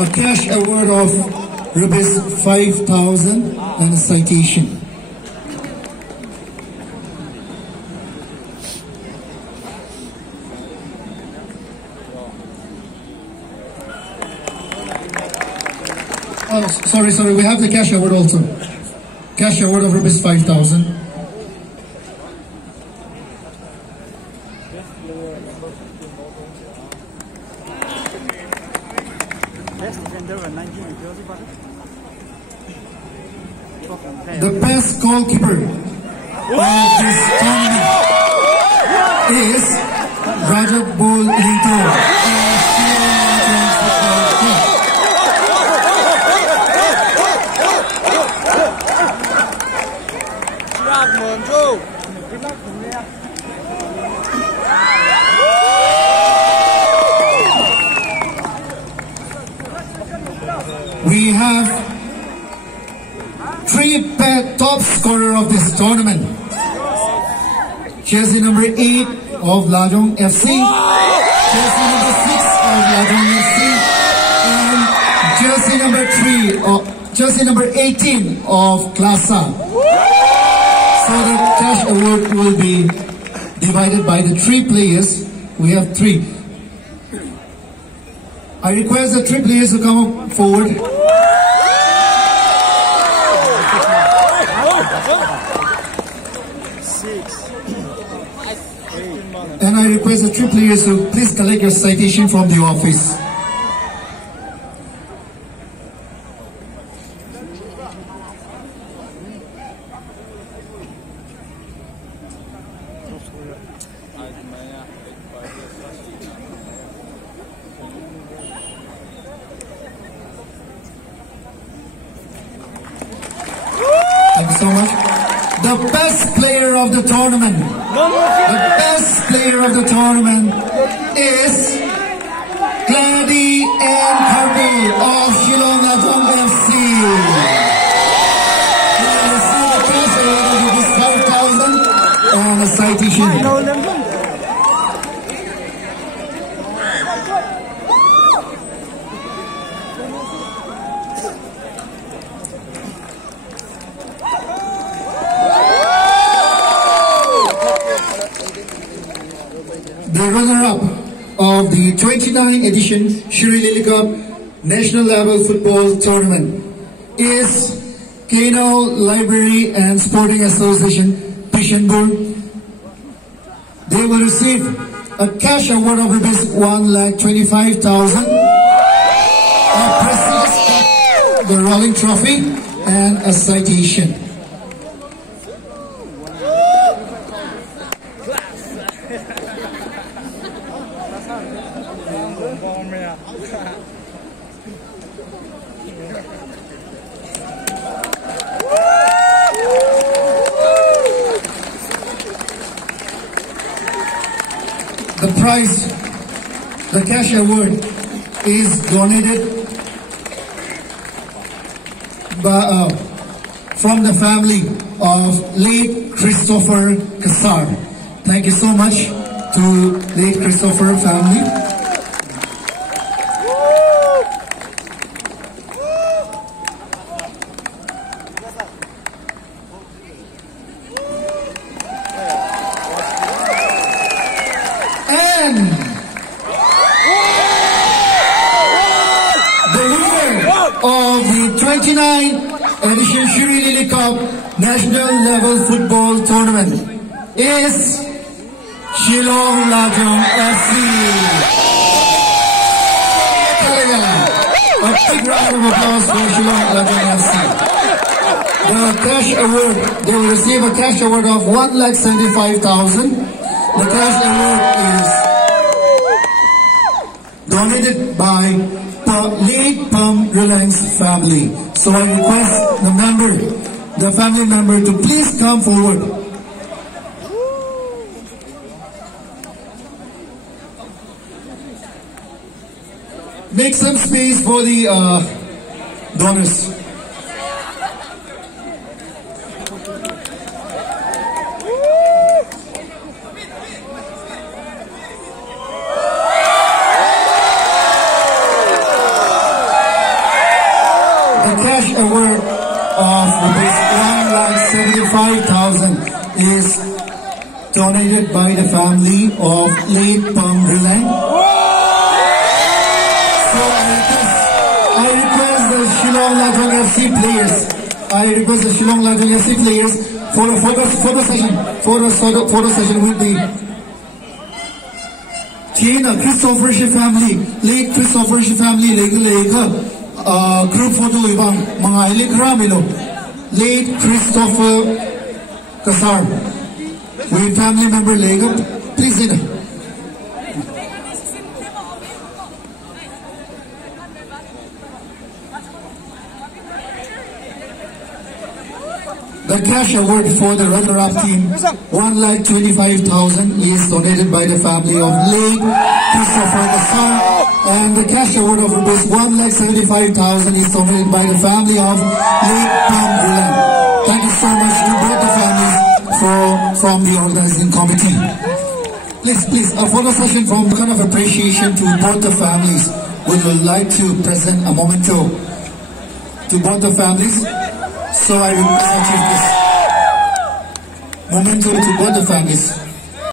a cash award of rupees 5,000 and a citation. Oh, sorry, we have the cash award also. Cash award of rupees 5,000. The best goalkeeper of this tournament is Rajabul Linto. We have three top scorer of this tournament. Jersey number 8 of Lajong FC, jersey number 6 of Lajong FC, and jersey number 18 of Klasa. So the cash award will be divided by the 3 players. We have 3. I request the 3 players to come forward. And I request the 3 players to please collect your citation from the office. Thank you so much. The best player of the tournament. The best player of the tournament is Gladdy and Harvey of Shillong Lajong FC. He will receive a cash award of 5,000 and a citation. The runner-up of the 29th edition SHIRUI Lily Cup National Level Football Tournament is KEINOU Library and Sporting Association, Pishanbur. They will receive a cash award of rupees 1,25,000, a prestigious cup, the rolling trophy, and a citation. The prize, the cash award, is donated by, from the family of late Christopher Kassar. Thank you so much to late Christopher family. The winner of the 29th edition SHIRUI Lily Cup National Level Football Tournament is Shillong Lajong FC. A big round of applause for Shillong Lajong FC. The cash award, they will receive a cash award of 1,75,000. The cash award is donated by late Pum Reliance family. So I request the family member to please come forward. Make some space for the donors. 75,000 is donated by the family of late Pang Rilang. So I request the Shillong Lajong FC players. I request the Shillong Lajong FC players for a photo session. Photo session with the Christopher family, late Christopher family, late group photo ibang mga ilikramilo, late Christopher Kasar. With family member Lego, please sit. The cash award for the runner-up team, 1,25,000 is donated by the family of late Christopher Kasar, and the cash award of rupees 1,75,000 is donated by the family of late Pam Gulen. Thank you so much to both the families from the organizing committee. Please, a photo session from kind of appreciation to both the families. We would like to present a memento to both the families. So I request this memento to both the families.